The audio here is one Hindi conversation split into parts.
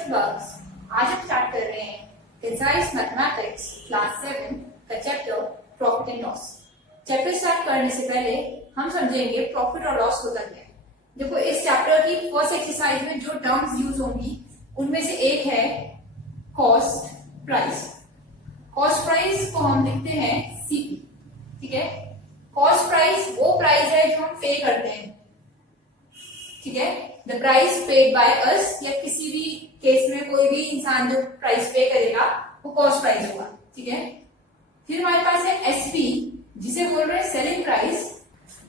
Mister bugs. आज हम स्टार्ट कर रहे हैं कंसाइज मैथमेटिक्स क्लास 7 का chapter profit and loss. Chapter start करने से पहले हम समझेंगे प्रॉफिट और लॉस होता क्या है। देखो, इस चैप्टर की फर्स्ट एक्सरसाइज में जो टर्म्स यूज होंगी उनमें से एक है कॉस्ट प्राइस। कॉस्ट प्राइस को हम लिखते हैं सीपी। ठीक है, कॉस्ट प्राइस वो प्राइस है जो हम पे करते हैं। ठीक है, the price paid by us, या किसी भी केस में कोई भी इंसान जो प्राइस पे करेगा वो कॉस्ट प्राइस होगा। ठीक है, फिर हमारे पास है एसपी, जिसे बोल रहे हैं सेलिंग प्राइस।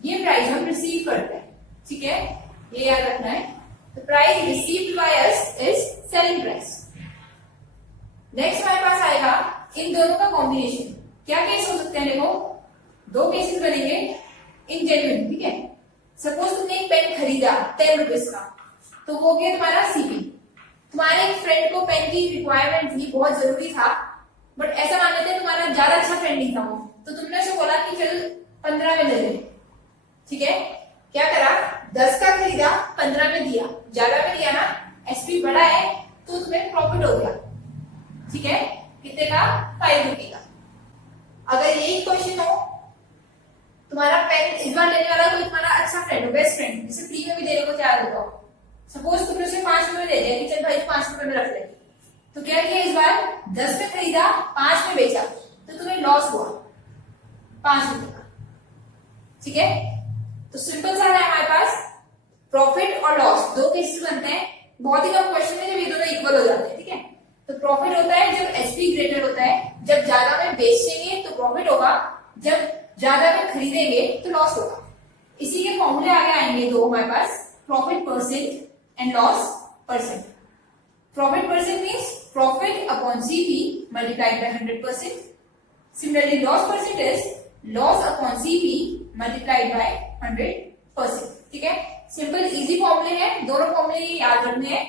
ये प्राइस हम रिसीव करते हैं। ठीक है, ये याद रखना है। The price received by us is selling price. Next हमारे पास आएगा इन दोनों का कॉम्बिनेशन। क्या केस हो सकते हैं? देखो, दो केसेस बनेंगे इन जेन्युइन। ठीक है, सपोज तुमने एक पेन खरीदा 10 रुपीज का, तो वो गया तुम्हारा सीपी। तुम्हारे एक फ्रेंड को पेन की रिक्वायरमेंट थी, बहुत जरूरी था, बट ऐसा मान लेते तुम्हारा ज्यादा अच्छा फ्रेंड नहीं था वो, तो तुमने उसे बोला कि चल 15 में दे दे। ठीक है, क्या करा, 10 का खरीदा, 15 में दिया, ज्यादा में दिया ना, एसपी बड़ा है तो तुम्हें प्रॉफिट हो गया। ठीक है, कितने का? 5 रुपए का। अगर यही क्वेश्चन हो, तुम्हारा पेन इस बार लेने वाला कोई तुम्हारा अच्छा फ्रेंड हो, बेस्ट फ्रेंड, जिसे फ्री में भी देने को तैयार होगा, सपोज तुमने उसे 5 रुपए में दे दिया कि चल भाई 5 रुपए में रख ले, तो क्या किया, इस बार 10 में खरीदा, 5 में बेचा, तो तुम्हें लॉस हुआ 5 रुपए का। ठीक है, तो सिंपल सा है हमारे पास प्रॉफिट और लॉस, दो केसेस बनते हैं। बहुत ही कम क्वेश्चन है जब ये दोनों इक्वल हो जाते हैं। ठीक है, तो प्रॉफिट होता है जब एसपी ग्रेटर होता है, जब ज्यादा में बेचेंगे तो प्रॉफिट होगा, जब ज्यादा में खरीदेंगे तो लॉस होगा। इसी के फॉर्मूले आगे आएंगे दो हमारे पास, profit percent and loss percent. Profit percent means profit upon CP multiplied by 100%। Similarly loss percent is loss upon CP multiplied by 100%। ठीक है, सिंपल इजी फॉर्मूले हैं, दोनों फॉर्मूले याद रखने हैं।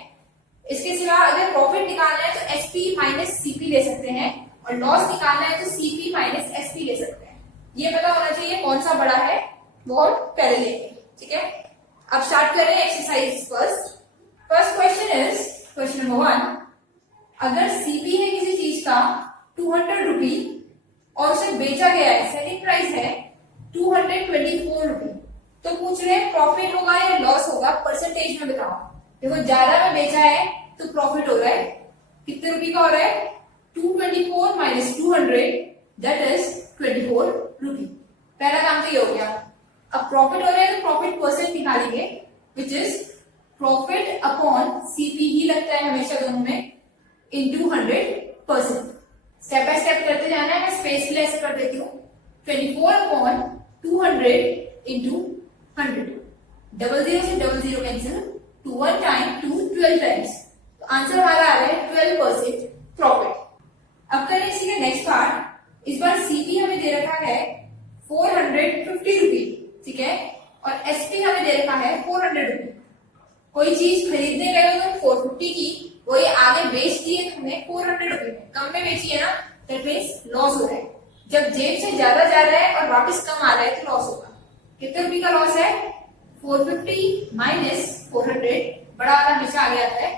इसके सिवा अगर प्रॉफिट निकालना है तो एसपी माइनस सीपी ले सकते हैं, और लॉस निकालना है तो सीपी माइनस एसपी ले सकते हैं। ये पता होना चाहिए कौन सा बड़ा है, वो पहले लेंगे। ठीक है, अब स्टार्ट करें exercise first. First question is question number 1। अगर सीपी है किसी चीज का 200 रुपी और उसे बेचा गया है, सेलिंग प्राइस है 224 रुपी, तो पूछ रहे हैं प्रॉफिट होगा या लॉस होगा, परसेंटेज में बताओ। देखो, ज्यादा में बेचा है तो प्रॉफिट हो रहा है, कितने रुपी का हो रहा है, 224 माइनस 200 दैट इज 24 रुपी। पहला काम तो ये हो गया। अब प्रॉफिट हो रहा है तो प्रॉफिट परसेंट निकालेंगे, which is profit upon CP ही लगता है हमेशा दोनों में, इनटू 100%। स्टेप बाय स्टेप करते जाना है, मैं स्पेस के लिए ऐसे कर देती हूँ। 24 अपॉन 200 इंटू 100, डबल जीरो से double zero cancel, 2 1 time 2 12 times, तो आंसर हमारा आ रहा है 12% प्रॉफिट। अब करें इसी के नेक्स्ट पार्ट। इस बार सीपी हमें दे रखा है 450 रुपी। ठीक है, और एसपी हमें दे रखा है 400 रुपी। कोई चीज खरीदने गए हो तो 450 की, वही आगे बेच दी है तुमने 400 रुपी में, कम में बेची है ना, दैट मींस लॉस हो रहा है। जब जेब से ज्यादा जा रहा है और वापस कम आ रहा है तो लॉस होगा। कितने रुपी का लॉस है? 450 माइनस 400, बड़ा वाला हमेशा आगे आता है,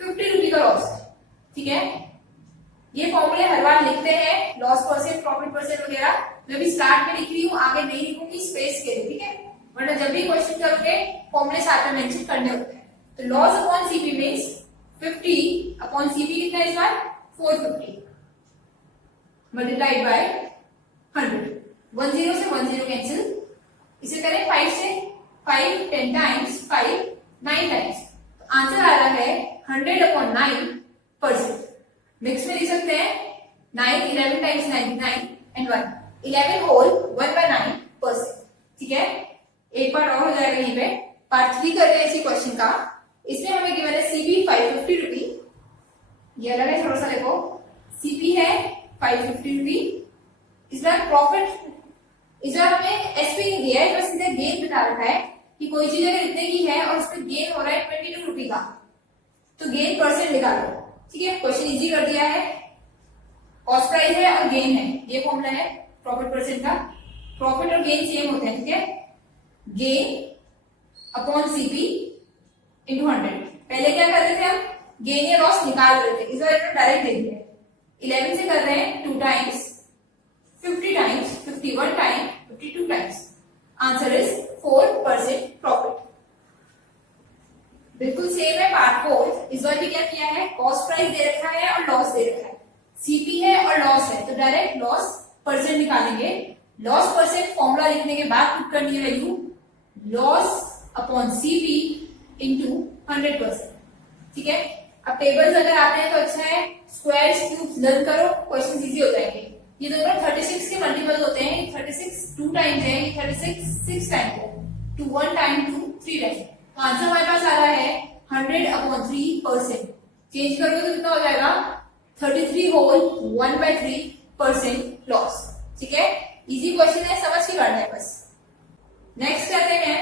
50 रुपी का लॉस है। ठीक है, ये फॉर्मूले हर बार लिखते हैं, लॉस परसेंट, प्रॉफिट परसेंट वगैरह। मैं भी स्टार्ट में लिख रही हूँ, आगे नहीं लिखूंगी स्पेस के लिए। ठीक है, वरना जब भी क्वेश्चन करोगे फॉर्मूले साथ में मेंशन करने होते हैं। तो loss upon CP means 50 upon CP कितना है इस बार? 450 मल्टीप्लाइड बाय 100, 10 से 10 कैंसिल। इसे करें 5 से, 5 10 टाइम्स, 5 9 टाइम्स, तो आंसर आ रहा है 100 अपॉन 9%। मिक्स में लिख सकते हैं 9 11 टाइम्स 99 एंड 1 11 होल 1/9%। ठीक है, एक बार और हो जाएगा यहीं पे। पार्ट 3 कर रहे हैं इसी क्वेश्चन का। इसमें हमें गिवन है सीपी 550 रुपी, ये अलग है थोड़ा सा। देखो, सीपी है 550 रुपी। इस बार प्रॉफिट, इस बार हमें एसपी नहीं दिया है, बस सीधे गेन बता रखा है कि कोई चीज अगर इतने की है और उसमें गेन हो रहा है 22 रुपी का, तो गेन परसेंट निकालो। ठीक है, क्वेश्चन इजी कर दिया है। कॉस्ट प्राइस है और गेन है, ये फॉर्मूला है प्रॉफिट परसेंट का। प्रॉफिट और गेन सेम होते हैं। ठीक है, गेन अपॉन सीपी इंटू 100। पहले क्या करते थे हम, गेन या लॉस निकाल रहे थे, इस बार इन्होंने डायरेक्ट दे दिया है। 11 से कर रहे हैं 2 times, 50 times, 51 time, 52 times. Answer is 4% profit. बिल्कुल सेम है पार्ट 4। इस बार भी क्या किया है, कॉस्ट प्राइस दे रखा है और लॉस दे रखा है, सीपी है और लॉस है, तो डायरेक्ट लॉस परसेंट निकालेंगे। लॉस परसेंट फॉर्मूला लिखने के बाद पुट करनी है value loss upon CP into 100%। ठीक है, अब टेबल्स अगर आते हैं तो अच्छा है, स्क्वायर्स क्यूब्स लर्न करो, क्वेश्चन इजी हो जाएंगे। ये दोनों 36 के मल्टीपल होते हैं, 36 2 टाइम्स है, ये 36 6 टाइम्स है, 2 1 टाइम 2 3 टाइम्स। तो आंसर हमारे पास आ रहा है 100/3%। चेंज करोगे तो कितना हो जाएगा, 33 होल 1/3% लॉस। ठीक है, इजी क्वेश्चन है, समझ के करना है बस। नेक्स्ट करते हैं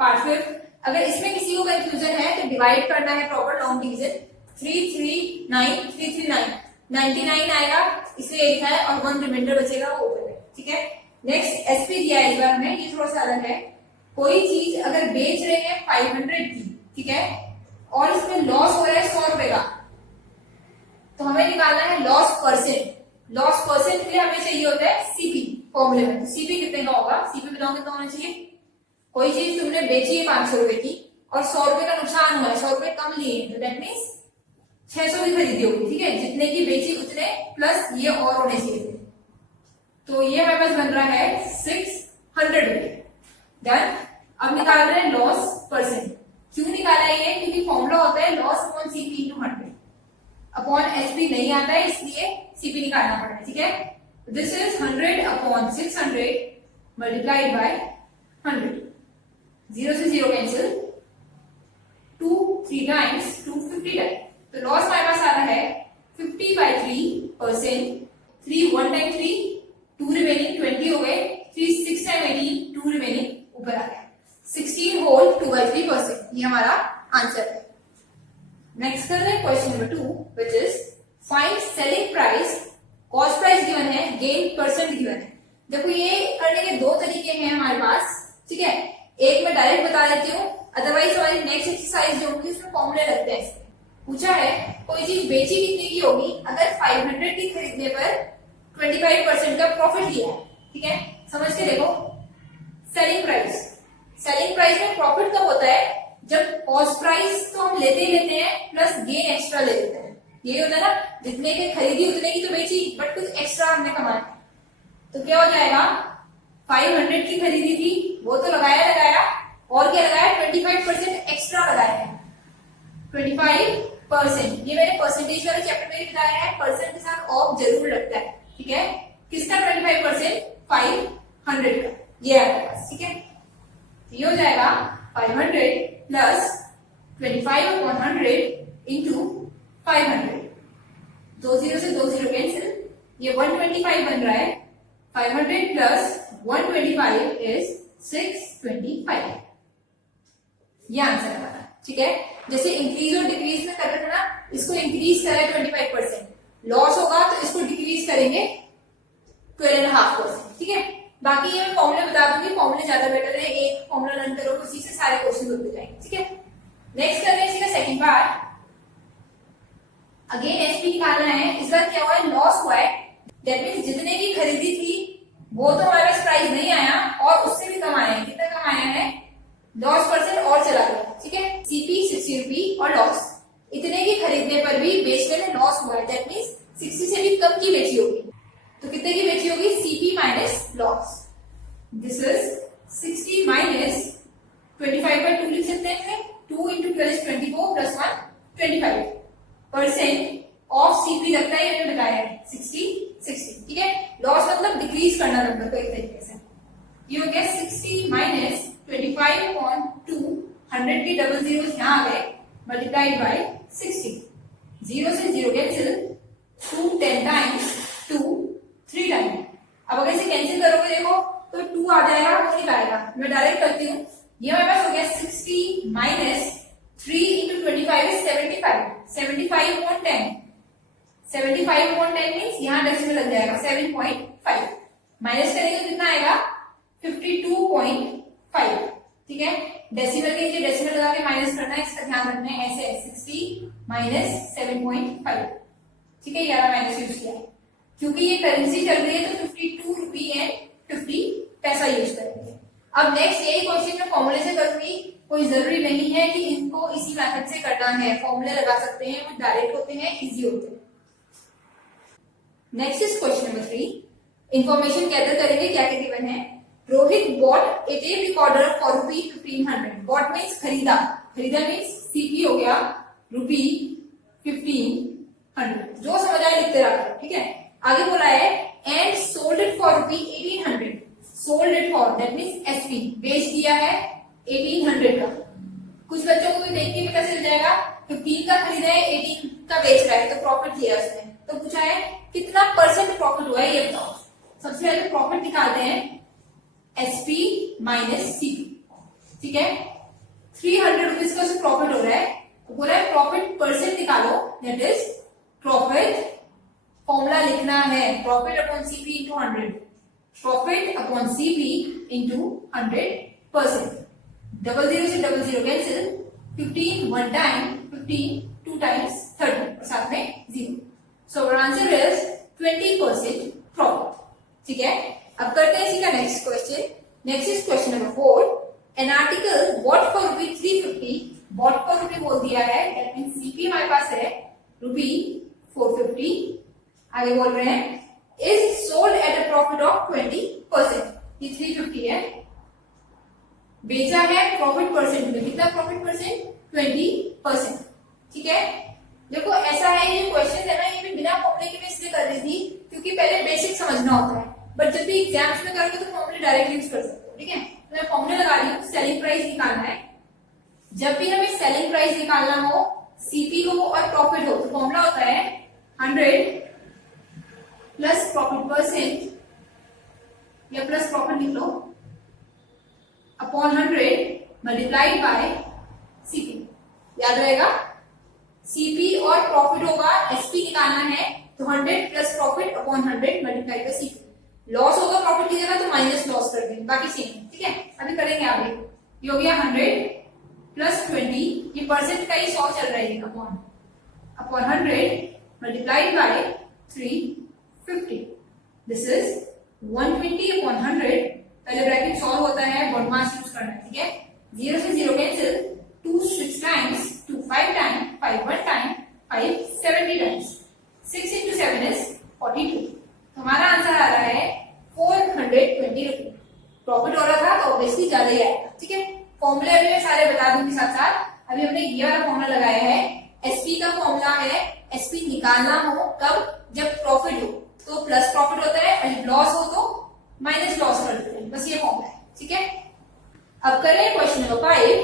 पार्ट 5। अगर इसमें किसी को कंफ्यूजन है तो डिवाइड करना है प्रॉपर लॉन्ग डिवीजन। 339 339 99 आएगा, इसलिए लिखा है, और 1 रिमाइंडर बचेगा वो ऊपर है। ठीक है, नेक्स्ट एसपी दिया है इस बार में, ये थोड़ा सा अलग है। कोई चीज अगर बेच रहे हैं 500 की, ठीक है, और इसमें लॉस हो रहा है 100 रुपए का, तो हमें निकालना है लॉस परसेंट। लॉस परसेंट के लिए हमें चाहिए होता है सीपी फॉर्मूले में। सीपी कितने का होगा, सीपी बताओ कितना होना चाहिए। कोई चीज तुमने बेची है 500 रुपए की और 100 रुपए का नुकसान हुआ है, 100 रुपए कम लिए, तो दैट मीन्स 600 की खरीदी होगी। ठीक है, जितने की बेची उतने प्लस ये और होने चाहिए, तो ये हमारे पास बन रहा है 600 रुपए। डन। अब निकाल रहे हैं लॉस परसेंट। क्यों निकाला है ये, क्योंकि फॉर्मूला होता है loss upon CP into 100। Upon SP नहीं आता है, इसलिए सीपी निकालना पड़ रहा है। ठीक है, दिस इज 100/600 मल्टीप्लाइड बाय 100। 0 से 0 कैंसिल, 2 3 टाइम्स 2 50 टाइम, तो लॉस हमारे पास आ रहा है 50/3%। 3 1 टाइम 3, 2 रिमेनिंग 20 हो गए, 3 6 टाइम 18, 2 रिमेनिंग ऊपर आ गया, 16 होल 2/3%। ये हमारा आंसर है। नेक्स्ट कर रहे हैं question number 2, which is find selling price. Cost price given है, गेन परसेंट गिवन है। देखो ये करने के दो तरीके हैं हमारे पास। ठीक है, एक मैं डायरेक्ट बता देती हूँ, अदरवाइज हमारी नेक्स्ट एक्सरसाइज जो होगी उसमें फॉर्मूले लगते हैं। पूछा है कोई चीज बेची कितने की होगी, अगर 500 की खरीदने पर 25% का प्रॉफिट लिया है। ठीक है, समझ के देखो, सेलिंग प्राइस, सेलिंग प्राइस में प्रॉफिट कब होता है, जब कॉस्ट प्राइस तो हम लेते ही लेते हैं प्लस गेन एक्स्ट्रा ले लेते हैं। यही होता है ना, जितने की खरीदी उतने की तो बेची, बट कुछ एक्स्ट्रा हमने कमाया, तो क्या हो जाएगा, 500 की खरीदी थी वो तो लगाया, और क्या लगाया, 25% एक्स्ट्रा लगाया है, 25%। ये मैंने परसेंटेज वाले चैप्टर में भी बताया है, परसेंट के साथ ऑफ जरूर लगता है। ठीक है, किसका 25%, 500 का, ये आपके पास। ठीक है, ये हो जाएगा 500 प्लस 25/100 इंटू 500। 2 0 से 2 0 कैंसिल, ये 125 बन रहा है। 500 प्लस 125 इज 625। ये आंसर है हमारा। ठीक है, जैसे इंक्रीज और डिक्रीज में कर रहे थे ना, इसको इंक्रीज करा है 25%, लॉस होगा तो इसको डिक्रीज करेंगे 12.5%। ठीक है, बाकी ये मैं फॉर्मूले बता दूंगी, फॉर्मूले ज्यादा बेटर है, एक फॉर्मूला लर्न करो, उसी से सारे क्वेश्चन होते जाएंगे। ठीक है, नेक्स्ट कर रहे हैं इसका सेकंड पार्ट। अगेन एसपी निकालना है। इस बार क्या हुआ है, लॉस हुआ है, दैट मीन्स जितने की खरीदी थी वो तो हमारे पास प्राइस नहीं आया, और उससे भी कम आया है। कितना कम आया है, लॉस परसेंट और चला गया। ठीक है, सीपी 60 रुपी और लॉस, इतने की खरीदने पर भी बेचने में लॉस हुआ है, दैट मीन्स 60 से भी कम की बेची होगी, तो कितने की बेची होगी, CP minus loss. This is 60 minus 25/2 लिख सकते हैं, 2 इंटू 12 24 प्लस 1 25% ऑफ सीपी लगता है, ये मैंने बताया है 60। ठीक है, लॉस मतलब डिक्रीज करना नंबर को एक तरीके से। ये हो गया 60 माइनस 25/2, 100 की डबल जीरो यहाँ आ गए, मल्टीप्लाइड बाय 60। 0 से 0 कैंसिल, 2 10 टाइम्स 2 3 टाइम। अब अगर इसे कैंसिल करोगे देखो तो 2 आ जाएगा, वो नहीं पाएगा, मैं डायरेक्ट करती हूँ। ये हमारे पास हो गया 60 माइनस 3 इंटू 25 इज 75, 75/10, 75/10 मीन्स यहाँ डेसिमल लग जाएगा 7.5, माइनस करेंगे तो कितना आएगा 52.5। ठीक है, डेसिमल के नीचे डेसिमल लगा के माइनस करना है, इसका ध्यान रखना है। ऐसे 60 माइनस 7.5, ठीक है, 11 माइनस यूज किया। क्योंकि ये करेंसी चल रही है तो 52 रुपी एंड 50 पैसा यूज करेंगे। अब नेक्स्ट यही क्वेश्चन मैं फॉर्मूले से करूंगी, कोई जरूरी नहीं है कि इनको इसी मेथड से करना है, फॉर्मूले लगा सकते हैं, वो डायरेक्ट होते हैं, इजी होते हैं। Next is question number 3। Information gather करेंगे, क्या क्या गिवन है। Rohit bought a tape recorder for rupee 1500। Bought means खरीदा, खरीदा मीन्स सीपी हो गया रुपी 1500। जो समझ आए लिखते रहा, ठीक है। आगे बोला है and sold it for rupee 1800। Sold it for that means SP, बेच दिया है 1800 का। कुछ बच्चों को भी देख के पता चल जाएगा 15 का खरीदा है 18 का बेच रहा है तो प्रॉफिट किया उसने। तो पूछा है कितना परसेंट प्रॉफिट हुआ है ये बताओ। सबसे पहले प्रॉफिट निकालते हैं एसपी माइनस सीपी, ठीक है। 300 रुपीज का प्रॉफिट हो रहा है तो बोला है प्रॉफिट परसेंट निकालो, दैट इज प्रॉफिट फॉर्मूला लिखना है profit upon CP into 100। Profit upon CP into 100%। 00 से 00 cancel, 15 one time, 15 two times 30 और साथ में 0। So our answer is 20% profit, ठीक है। अब करते हैं इसी का next question. Next is question number 4। An article bought for rupee 350। Bought for rupee बोल दिया है, दैट मींस सीपी हमारे पास है रुपी 450। आगे बोल रहे हैं is sold at a profit of 20%। ये 350 है, बेचा है प्रॉफिट परसेंट में। कितना प्रॉफिट परसेंट? 20%, ठीक है। देखो ऐसा है, ये क्वेश्चन है ना, ये भी बिना फॉर्मूले के मैं इसलिए कर रही थी क्योंकि पहले बेसिक समझना होता है, बट जब भी एग्जाम्स में करोगे तो फॉर्मूले डायरेक्ट यूज कर सकते हो, ठीक है। तो मैं फॉर्मूले लगा रही हूँ, सेलिंग प्राइस निकालना है। जब भी हमें सेलिंग प्राइस निकालना हो, सीपी हो और प्रॉफिट हो, तो फॉर्मूला होता है 100 प्लस प्रॉफिट परसेंट, या प्लस प्रॉफिट लिख लो, अपॉन 100 मल्टीप्लाइड बाय सीपी। याद रहेगा, सीपी और प्रॉफिट होगा, एसपी निकालना है तो 100 plus profit upon 100 multiplied by CP. Loss होगा प्रॉफिट की जगह तो माइनस लॉस कर देंगे, बाकी सेम, ठीक है। अभी करेंगे आगे। ये हो गया 100 प्लस 20, ये परसेंट का ही 100 चल रहा है, upon 100 multiplied by 350। This is 120 upon 100। पहले ब्रैकेट सॉल्व होता है, बॉडमास यूज करना है, ठीक है। 0 से 0 cancel, 2 6 times, 2 5 time, 5 1 time, 5 70 times. 6 into 7 is 42। तो हमारा आंसर आ रहा है 420 रुपए। प्रॉफिट हो रहा था तो ऑब्वियसली ज्यादा ही आएगा, ठीक है। फॉर्मूले अभी मैं सारे बता दूंगी साथ साथ। अभी हमने ये वाला फॉर्मूला लगाया है, एसपी का फॉर्मूला है, एसपी निकालना हो कब, जब प्रॉफिट हो तो प्लस प्रॉफिट होता है, और लॉस हो तो माइनस लॉस कर देते हैं, बस ये फॉर्मूला है, ठीक है। अब करें question number 5।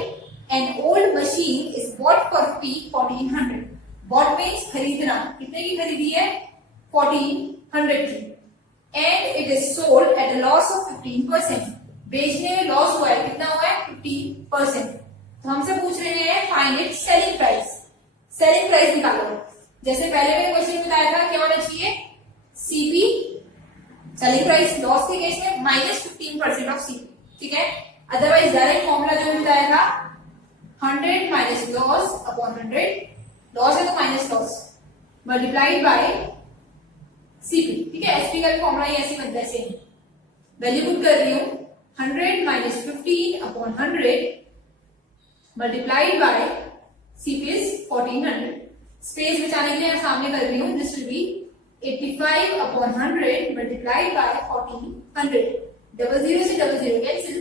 An old machine is bought for rupee 1400। Bought means खरीदना, कितने की खरीदी है? 1400 की। And it is sold at a loss of 15%। बेचने में लॉस हुआ है, कितना हुआ है? 15%। तो हमसे पूछ रहे हैं find it selling price. Selling price निकालो। जैसे पहले में क्वेश्चन बताया था, क्या होना चाहिए? सीपी, सेलिंग प्राइस लॉस के केस में माइनस 15% ऑफ सीपी, ठीक है। अदरवाइज डायरेक्ट फॉर्मूला जो बताया था 100 माइनस लॉस अपॉन 100, लॉस है तो minus loss, multiplied by CP, ठीक है। एसपी का भी फॉर्मूला ही ऐसे बनता है, सेम। वैल्यू पुट कर रही हूं 100 minus 15 upon 100 multiplied by CP is 1400। Space बचाने के लिए मैं सामने कर रही हूं, this will be 85 upon 100 multiplied by 1400। 00 से 00 कैंसिल,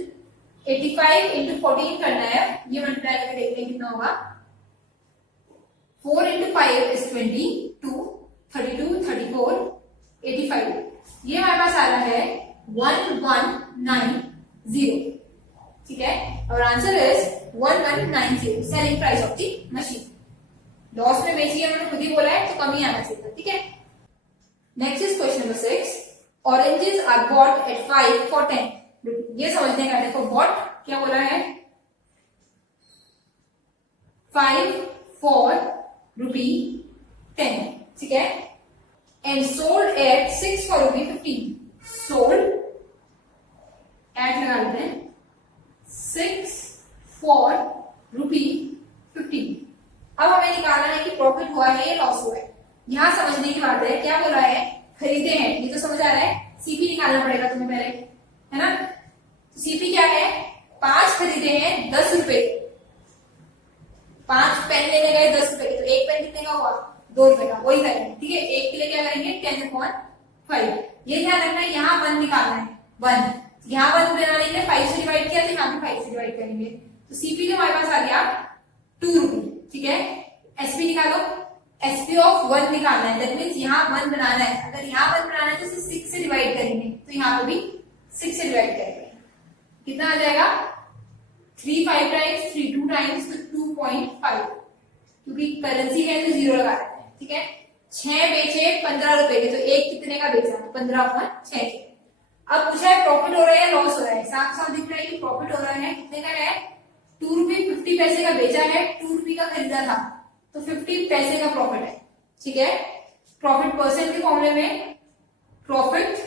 85 इंटू 14 करना है, ये मल्टीप्लाई करके देखते हैं कितना होगा। 4 इंटू 5 इज 22, 32, 34, 85। ये हमारे पास आ रहा है 1190, ठीक है। और answer is 1190, selling price of the machine. Loss में बेची है, उन्होंने खुद ही बोला है, तो कम ही आना चाहिए, ठीक है। Next is question number 6। Oranges are bought at 5 for 10। ये समझते हैं, देखो बॉट क्या बोला है, 5 for रुपी 10, ठीक है। And sold at 6 for rupee 15। Sold at लगा लेते हैं 6 फॉर ₹15। अब हमें निकालना है कि प्रॉफिट हुआ है या लॉस हुआ है। यहाँ समझने की बात है, क्या बोला है, खरीदे हैं, ये तो समझ आ रहा है। सीपी निकालना पड़ेगा तुम्हें पहले, है ना। सीपी क्या है, 5 खरीदे हैं 10 रुपए, 5 पेन लेने गए 10 रुपए के, तो एक पेन कितने का हुआ, 2 रुपए का, वही करेंगे, ठीक है। एक के लिए क्या करेंगे, 10/5। ये ध्यान रखना है, यहाँ 1 निकालना है, 1, यहाँ 1 बनाने के लिए 5 से डिवाइड किया, तो यहाँ भी 5 से डिवाइड करेंगे, तो सीपी जो हमारे पास आ गया 2 रुपए, ठीक है। एसपी निकालो, एसपी ऑफ 1 निकालना है, दैट मीन्स यहाँ 1 बनाना है। अगर यहाँ 1 बनाना है तो इसे 6 से डिवाइड करेंगे, तो यहाँ पे भी 6 से डिवाइड करेंगे, कितना आ जाएगा, 3 5 टाइम्स, 3 2 टाइम्स, तो 2.5, क्योंकि करेंसी है तो 0 लगा देते हैं, ठीक है। 6 बेचे 15 रुपए के, तो एक कितने का बेचा, 15.6। अब पूछा है प्रॉफिट हो रहा है या लॉस हो रहा है, साफ साफ दिख रहा है कि प्रॉफिट हो रहा है। कितने का है, 2 रुपये 50 पैसे का बेचा है, 2 रुपये का खरीदा था, तो 50 पैसे का प्रॉफिट है, ठीक है। प्रॉफिट परसेंट के फॉर्मूले में प्रॉफिट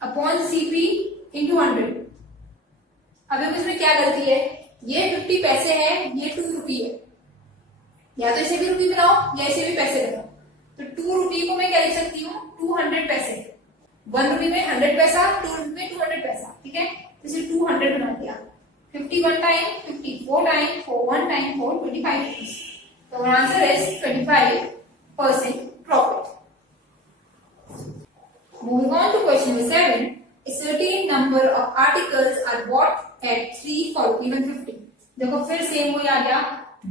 अपॉन सीपी इंटू 100। अब इसमें क्या गलती है, ये 50 पैसे है, ये 2 रुपये है, या तो इसे भी रुपये बनाओ या इसे भी पैसे बनाओ। तो 2 रुपये को मैं क्या लिख सकती हूँ, 200 पैसे, 1 रुपये में 100 पैसा, 2 रुपये में 200 पैसा, ठीक है। तो इसे 200 बना दिया, 51 time, 54 time, 1 time 4, 25 rupees. So our answer is 25% profit. Moving on to question number 7. A certain number of articles are bought at 3 for ₹150. देखो फिर सेम वही आ गया,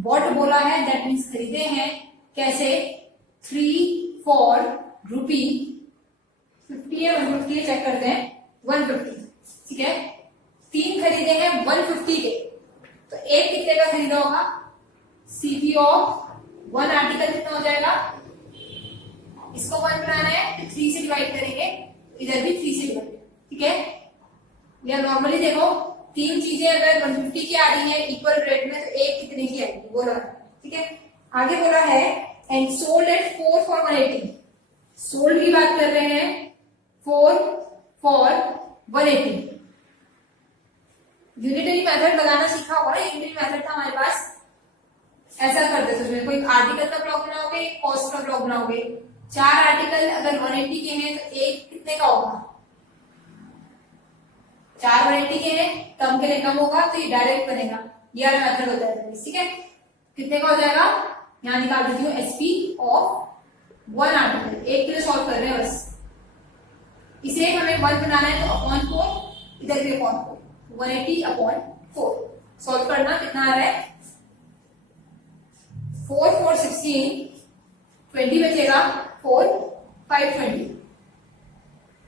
bought बोला है, that means खरीदे हैं, कैसे, 3 for ₹50 है, 150 है, चेक करते हैं, 150, ठीक है। 3 खरीदे हैं 150 के, तो एक कितने का खरीदा होगा, सीपी ऑफ 1 आर्टिकल कितना हो जाएगा, इसको 1 बनाना है तो 3 से डिवाइड करेंगे, इधर भी 3 से डिवाइड, ठीक है। या नॉर्मली देखो 3 चीजें अगर 150 की आ रही है इक्वल रेट में, तो एक कितने की आएगी वो रहा, ठीक है। आगे बोला है and sold at 4 for 180। Sold की बात कर रहे हैं, 4 for 180। यूनिटरी मेथड लगाना सीखा होगा ना, यूनिटरी मेथड था हमारे पास, ऐसा करते थे उसमें, कोई आर्टिकल का ब्लॉक बनाओगे, कॉस्ट का ब्लॉक बनाओगे, 4 आर्टिकल अगर 180 के हैं तो एक कितने का होगा, 4 180 के हैं, कम के लिए कम होगा, तो ये डायरेक्ट बनेगा, ये वाला मेथड होता है, ठीक है। कितने का हो जाएगा, यहाँ निकाल देती हूँ, एसपी ऑफ 1 आर्टिकल, एक के लिए सॉल्व कर रहे हैं बस, इसे हमें 1 बनाना है तो अपॉन 4, इधर भी अपॉन 4, 180 अपॉन 4 सॉल्व करना, कितना आ रहा है, 4 4 16, 20 बचेगा, 4 5 20,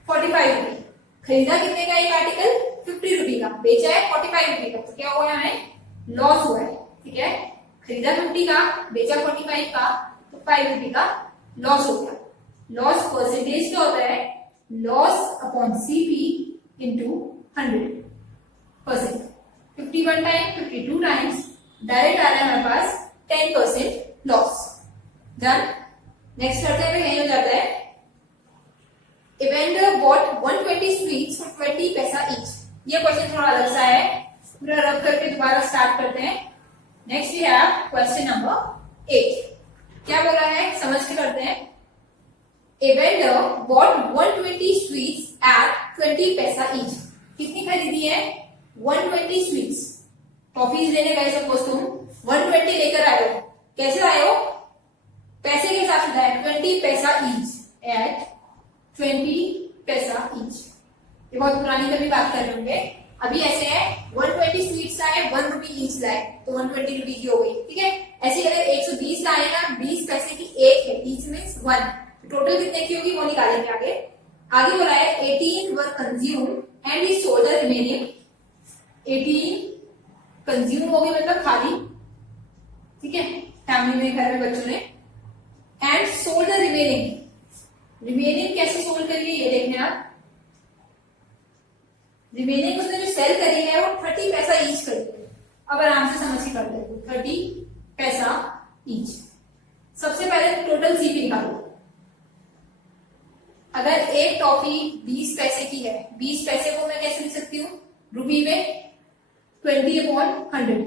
45 रुपये। खरीदा कितने का एक आर्टिकल, 50 रुपये का, बेचा है 45 रुपये का, तो क्या हुआ है, हमें लॉस हुआ है, ठीक है। खरीदा 50 का, बेचा 45 का, तो 5 रुपये का लॉस हो गया। लॉस परसेंटेज क्या होता है, loss upon CP into 100%। 51 time, 52 times, direct आ रहा है हमारे पास 10% लॉस। डन। नेक्स्ट करते हैं, यही हो जाता है, A vendor bought 120 sweets for 20 पैसा each। ये क्वेश्चन थोड़ा अलग सा है, पूरा रब करके दोबारा स्टार्ट करते हैं। Next we have question number 8। क्या बोला है, समझ के करते हैं। A vendor bought 120 sweets at 20 पैसा each। कितनी खरीदी है, 120 स्वीट्स। टॉफीज लेने गए सपोज तुम 120 लेकर आए हो, कैसे आए हो, पैसे के हिसाब से आए, 20 पैसा ईच एट 20 पैसा ईच। ये बहुत पुरानी कभी बात कर रहे होंगे, अभी ऐसे है 120 स्वीट्स आए, 1 रुपी ईच लाए, तो 120 रुपी की हो गई, ठीक है। ऐसे अगर 120 लाए ना, 20 पैसे की एक है, ईच मीन्स 1, टोटल कितने की होगी वो निकालेंगे आगे। आगे बोला है 18 were consume and he sold the remaining. 18 consume हो गई मतलब खाली, ठीक है, फैमिली में, घर में बच्चों ने, and sold the remaining. Remaining कैसे सोल्ड करिए ये देखने आप, रिमेनिंग उसने जो सेल करी है वो 30 पैसा ईच करी है। अब आराम से समझ के कर दो, 30 पैसा ईच। सबसे पहले टोटल सीपी निकालो। अगर एक टॉफी 20 पैसे की है, 20 पैसे को मैं कैसे लिख सकती हूँ, रुपी में 20/100,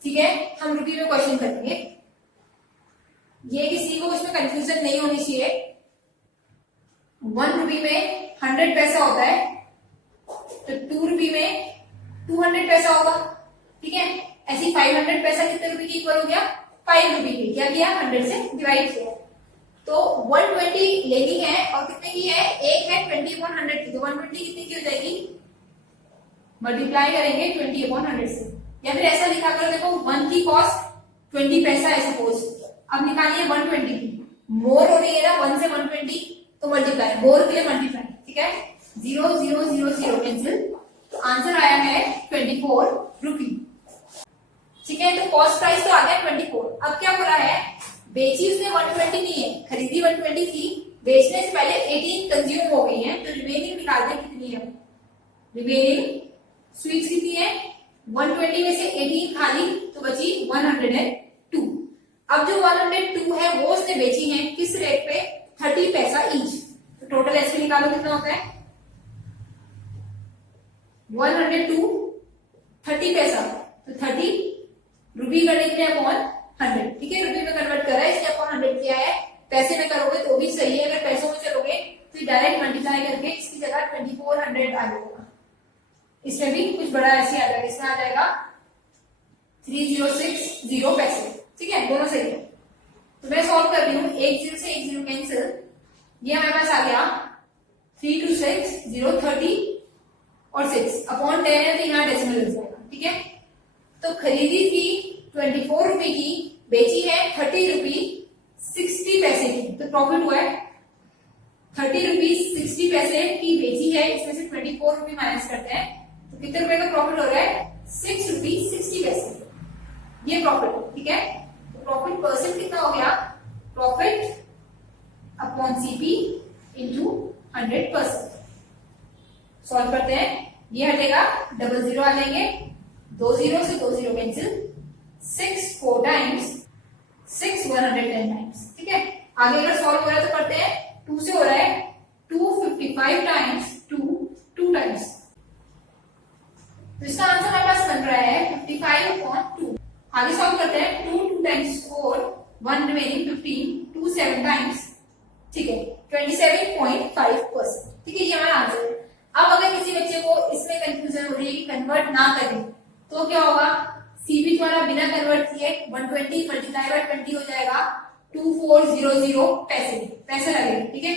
ठीक है, हम रुपये में क्वेश्चन करेंगे। ये किसी को उसमें कंफ्यूजन नहीं होनी चाहिए। 1 रुपये में 100 पैसा होता है, तो 2 रुपये में 200 पैसा होगा। ठीक है, ऐसी 500 पैसा कितने रुपए की इक्वल हो गया? 5 रुपए की। क्या किया? 100 से डिवाइड किया। तो 120 लेनी है और कितने की है? एक है 20/100 की, तो 120 कितने की हो जाएगी? मल्टीप्लाई करेंगे 20/100 से। या फिर ऐसा लिखा करो, देखो 1 की कॉस्ट 20 पैसा है सपोज, अब निकालिए 120 की। मोर हो रही है ना 1 से 120, तो मल्टीप्लाई, मोर के लिए मल्टीप्लाई। ठीक है, 0 0 0 0 कैंसिल, तो आंसर आया है 24 रुपी। ठीक है, तो कॉस्ट प्राइस तो आ गया 24। अब क्या बोला है? बेची उसने 120 नहीं है, खरीदी 120 थी, बेचने से पहले 18 कंज्यूम हो गई है, तो रिमेनिंग निकालते कितनी है? रिमेनिंग स्वीट्स कितनी है? 120 में से 18 खाली, तो बची 102। अब जो 102 है वो उसने बेची है किस रेट पे? 30 पैसा ईच। तो टोटल ऐसे निकालो कितना होता है? 102 30 पैसा, तो 30 रुपी करने के लिए अपॉन 100। ठीक है, रुपये में कन्वर्ट करा है इसलिए अपॉन 100 किया है। पैसे में करोगे तो भी सही है, अगर पैसों में चलोगे तो डायरेक्ट मल्टीप्लाई करके इसकी जगह 2400 आ जाएगा। इसमें भी कुछ बड़ा ऐसे आ जाएगा, इसमें आ जाएगा 3060 पैसे। ठीक है, दोनों सही है। तो मैं सॉल्व कर रही हूँ, 1 0 से 1 0 कैंसिल, ये हमारे पास आ गया 3 2 6 0 30 और 6 अपॉन 10 है, तो यहाँ डेसिमल लग जाएगा। ठीक है, तो खरीदी थी 24 रुपए की, बेची है 30 रुपी 60 पैसे की, तो प्रॉफिट हुआ है 30 रुपी 60 पैसे की बेची है, इसमें से 24 रुपी माइनस करते हैं, तो कितने रुपए का प्रॉफिट हो रहा है? 6 रुपी 60 पैसे, ये प्रॉफिट है। ठीक है, तो प्रॉफिट परसेंट कितना हो गया? Profit upon CP into 100%। Solve करते हैं, ये हटेगा, डबल जीरो आ जाएंगे, 2 0 से 2 0 कैंसिल, 6 4 टाइम्स 6 110 टाइम्स। ठीक है, आगे अगर सॉल्व हो रहा है तो करते हैं, 2 से हो रहा है 255 टाइम्स 2 टाइम्स, तो इसका आंसर हमारे पास बन रहा है 55/2। आगे सॉल्व करते हैं, 2 टाइम्स 4 1 रिमेनिंग 15 2 7 टाइम्स। ठीक है, 27.5%। ठीक है, ये हमारा आंसर है। अब अगर किसी बच्चे को इसमें कंफ्यूजन हो रही है कि कन्वर्ट ना करें, तो क्या होगा? सीपी द्वारा बिना कन्वर्ट किए 120 मल्टीप्लाई बाय 20 हो जाएगा 2400 पैसे लगेंगे। ठीक है,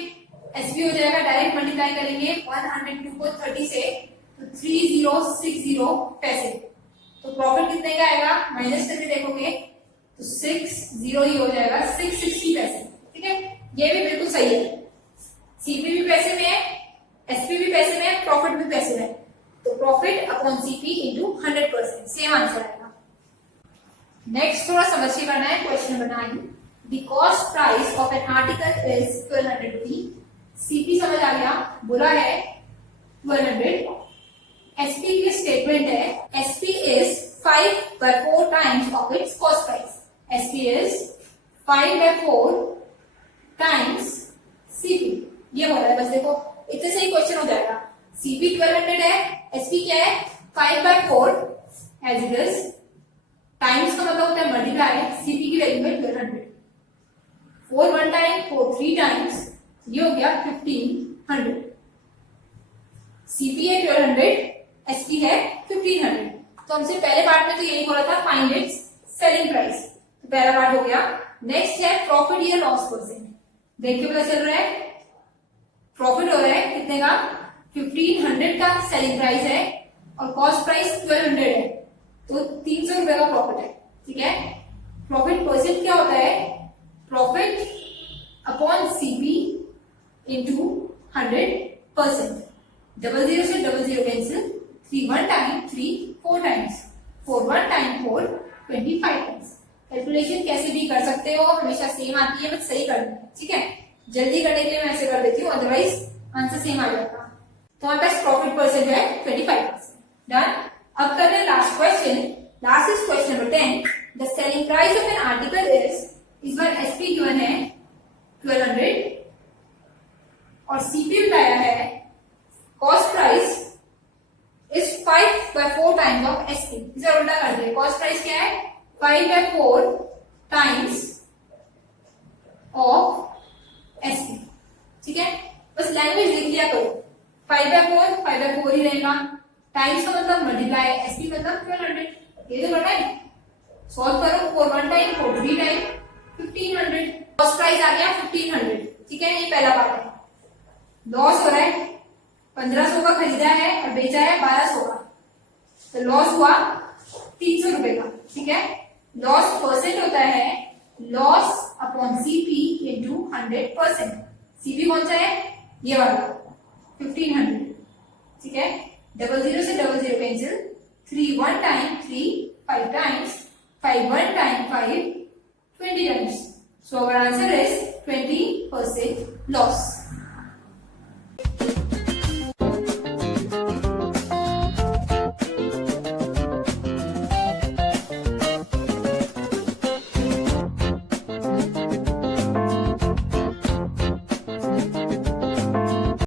एसपी हो जाएगा, डायरेक्ट मल्टीप्लाई करेंगे 102 को 30 से, तो 3060 पैसे। तो प्रॉफिट कितने का आएगा? माइनस करके देखोगे तो 60 ही हो जाएगा, 660 पैसे। ठीक है, ये भी बिल्कुल सही है। सीपी भी पैसे में है, एसपी भी पैसे में है, प्रॉफिट भी पैसे में है, तो profit upon CP into 100%, same answer आएगा। नेक्स्ट थोड़ा समझ के करना है, question number 9। The cost price of an article is 1200 rupee. CP समझ आ गया, बोला है 1200। एसपी की स्टेटमेंट है, SP is 5/4 times of its cost price. SP is 5/4 times CP, ये बोला है। बस देखो इतने से ही क्वेश्चन हो जाएगा। सीपी 1200 है, एसपी क्या है? 5/4 एज इट इज, टाइम्स का मतलब होता है मल्टीप्लाई, सीपी की वैल्यू है 1200, 4 1 टाइम 4 3 टाइम्स, ये हो गया 1500। सीपी है 1200, एसपी है 1500। तो हमसे पहले पार्ट में तो यही बोला था, फाइंड इट्स सेलिंग प्राइस, तो पहला पार्ट हो गया। नेक्स्ट है प्रॉफिट या लॉस परसेंट। देखिए पता चल रहा है प्रॉफिट हो रहा है कितने का? 1500 का सेलिंग प्राइस है और कॉस्ट प्राइस 1200 है, तो 300 रुपए का प्रॉफिट है। ठीक है, प्रॉफिट परसेंट क्या होता है? Profit upon CP into 100%। 00 से 00 cancel, 3 1 time 3 4 times, 4 1 time 4 25 times. Calculation कैसे भी कर सकते हो, हमेशा सेम आती है, बस सही करना है। ठीक है, जल्दी करने के लिए मैं ऐसे कर देती हूँ, अदरवाइज आंसर सेम आ जाता। तो हमारे पास प्रॉफिट परसेंट है 25%। डन। अब कर रहे हैं last question. Last is question number 10। The selling price of an article is, इस बार एसपी गिवन है 1200 और सीपी बताया है cost price is 5 by 4 times of SP। इसे उल्टा कर दिया, कॉस्ट प्राइस क्या है 5/4 times of SP। ठीक है, बस लैंग्वेज लिख लिया करो, 5/4 ही रहेगा, टाइम्स का मतलब मल्टीप्लाई, SP मतलब 1200। ये तो पता है, सॉल्व करो, 4 1 टाइम 4 3 टाइम 1500। कॉस्ट प्राइस आ गया 1500। ठीक है, ये पहला पार्ट है। लॉस हो रहा है, 1500 का खरीदा है और बेचा है 1200 का, तो लॉस हुआ 300 रुपए का। ठीक है, लॉस परसेंट होता है loss upon CP into 100%। CP कौन सा है, ये वाला 1500। ठीक है, 00 से 00 cancel, 3 1 time 3 5 times, 5 1 time 5 20 times. So our answer is 20% loss.